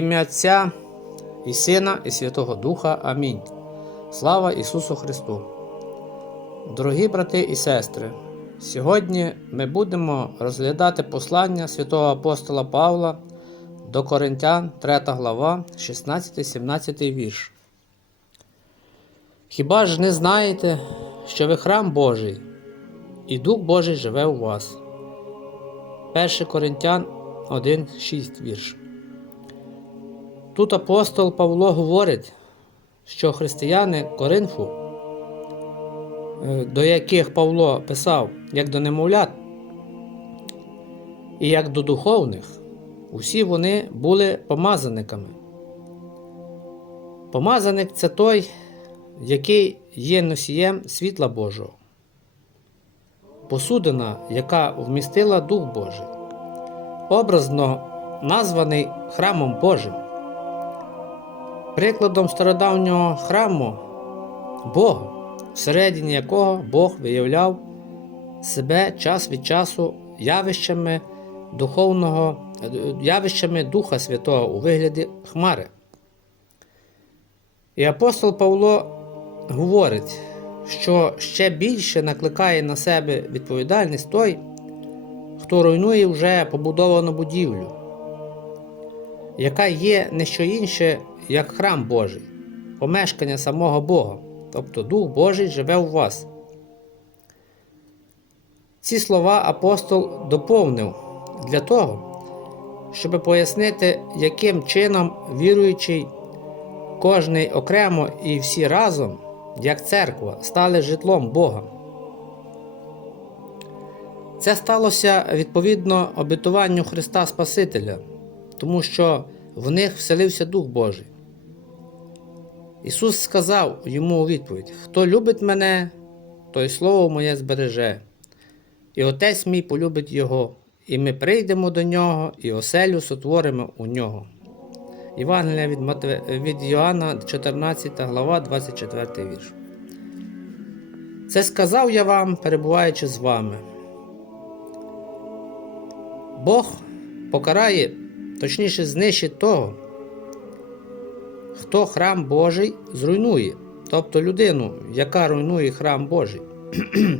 ім'я Отця і Сина, і Святого Духа. Амінь. Слава Ісусу Христу! Дорогі брати і сестри! Сьогодні ми будемо розглядати послання святого апостола Павла до Коринтян, 3 глава, 16-17 вірш. Хіба ж не знаєте, що ви храм Божий, і Дух Божий живе у вас? 1 Коринтян 1,6 вірш. Тут апостол Павло говорить, що християни Коринфу, е, до яких Павло писав як до немовлят, і як до духовних, усі вони були помазаниками. Помазаник це той, який є носієм світла Божого, посудина, яка вмістила Дух Божий, образно названий храмом Божим. Прикладом стародавнього храму Бога, всередині якого Бог виявляв себе час від часу явищами духовного, явищами Духа Святого у вигляді Хмари. І апостол Павло говорить, що ще більше накликає на себе відповідальність той, хто руйнує вже побудовану будівлю, яка є не що інше, як храм Божий, помешкання самого Бога, тобто Дух Божий живе у вас. Ці слова апостол доповнив для того, щоб пояснити, яким чином віруючий, кожний окремо і всі разом, як церква, стали житлом Бога. Це сталося відповідно обітуванню Христа Спасителя, тому що в них вселився Дух Божий. Ісус сказав йому у відповідь: Хто любить мене, той слово моє збереже, і Отець мій полюбить Його, і ми прийдемо до Нього, і оселю сотворимо у нього. Євангелія від, Матве... від Йоанна, 14 глава, 24 вірш. Це сказав я вам, перебуваючи з вами. Бог покарає, точніше, знищить того, хто храм Божий зруйнує, тобто людину, яка руйнує храм Божий.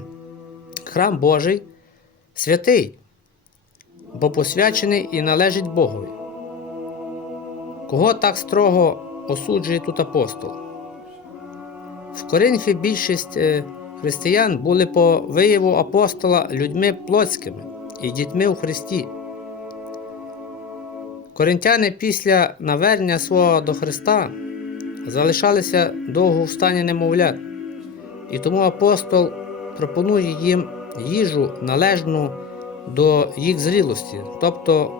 храм Божий святий, бо посвячений і належить Богові. Кого так строго осуджує тут апостол? В Коринфі більшість е, християн були по вияву апостола людьми плотськими і дітьми у Христі. Коринтяни після навернення свого до Христа залишалися довго в стані немовлят, і тому апостол пропонує їм їжу належну до їх зрілості, тобто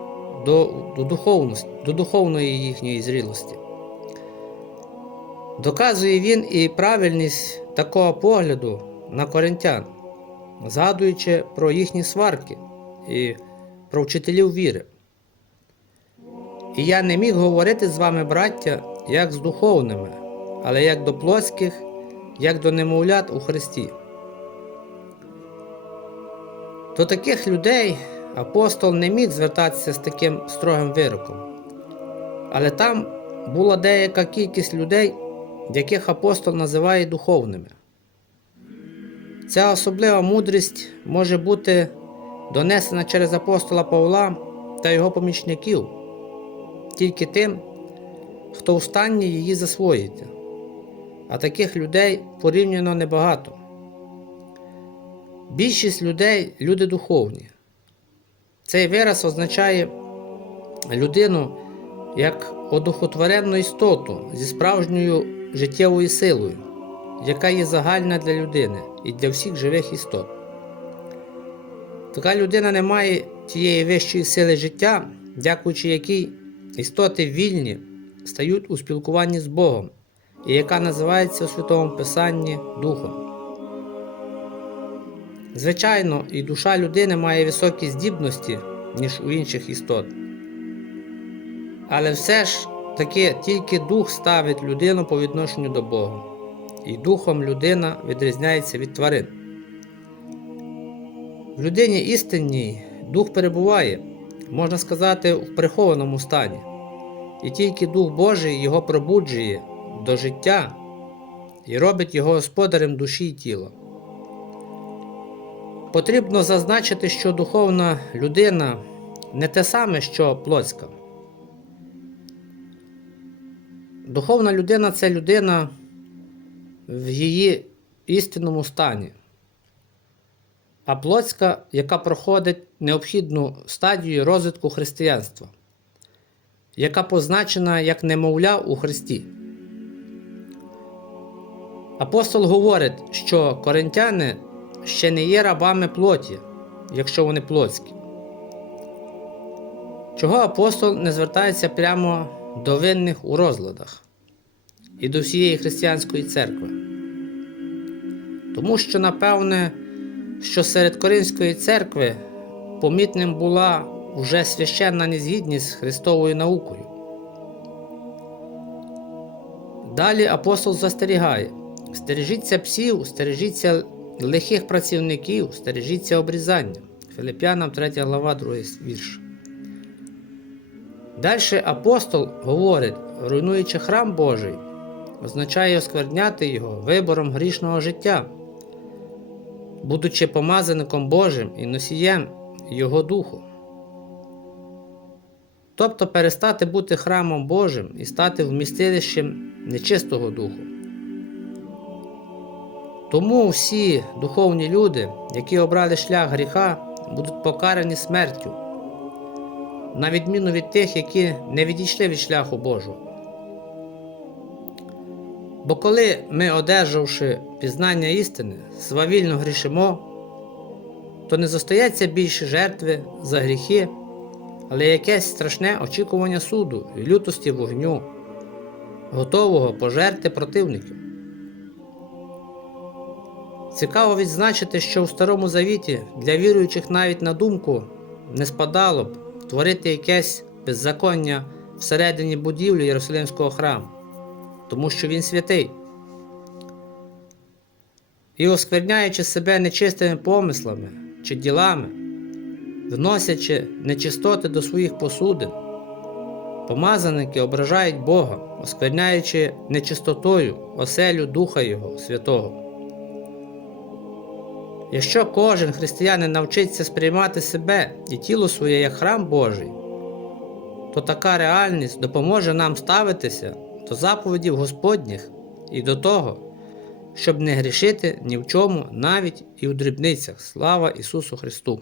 до, до, духовності, до духовної їхньої зрілості. Доказує він і правильність такого погляду на коринтян, згадуючи про їхні сварки і про вчителів віри. І я не міг говорити з вами, браття, як з духовними, але як до плоських, як до немовлят у Христі. До таких людей апостол не міг звертатися з таким строгим вироком. Але там була деяка кількість людей, яких апостол називає духовними. Ця особлива мудрість може бути донесена через апостола Павла та його помічників тільки тим, хто в її засвоїти, а таких людей порівняно небагато. Більшість людей люди духовні. Цей вираз означає людину як одухотворенну істоту зі справжньою життєвою силою, яка є загальна для людини і для всіх живих істот. Така людина не має тієї вищої сили життя, дякуючи якій істоти вільні стають у спілкуванні з Богом, і яка називається у Святому Писанні Духом. Звичайно, і душа людини має високі здібності, ніж у інших істот. Але все ж таки тільки дух ставить людину по відношенню до Бога, і духом людина відрізняється від тварин. В людині істинній дух перебуває, можна сказати, в прихованому стані, і тільки Дух Божий його пробуджує до життя і робить його господарем душі й тіла. Потрібно зазначити, що духовна людина не те саме, що плотська. Духовна людина це людина в її істинному стані, а плотська, яка проходить необхідну стадію розвитку християнства, яка позначена як немовля у Христі. Апостол говорить, що коринтяни ще не є рабами плоті, якщо вони плотські. Чого апостол не звертається прямо до винних у розладах і до всієї християнської церкви? Тому що, напевне, що серед Коринської церкви помітним була вже священна незгідність з Христовою наукою. Далі апостол застерігає: стережіться псів, стережіться лихих працівників, стережіться обрізання. Филип'янам 3 глава, 2 вірш. Далі апостол говорить, руйнуючи храм Божий, означає оскверняти його вибором грішного життя, будучи помазаником Божим і носієм Його Духу. Тобто перестати бути храмом Божим і стати вмістилищем нечистого духу. Тому всі духовні люди, які обрали шлях гріха, будуть покарані смертю, на відміну від тих, які не відійшли від шляху Божого. Бо коли ми, одержавши пізнання істини, свавільно грішимо, то не зостається більше жертви за гріхи, але якесь страшне очікування суду і лютості вогню, готового пожерти противників. Цікаво відзначити, що у Старому Завіті для віруючих навіть на думку не спадало б творити якесь беззаконня всередині будівлі Єрусалимського храму, тому що він святий. І оскверняючи себе нечистими помислами чи ділами, вносячи нечистоти до своїх посудин, помазаники ображають Бога, оскверняючи нечистотою оселю Духа Його Святого. Якщо кожен християнин навчиться сприймати себе і тіло своє як храм Божий, то така реальність допоможе нам ставитися до заповідів Господніх і до того, щоб не грішити ні в чому, навіть і у дрібницях. Слава Ісусу Христу!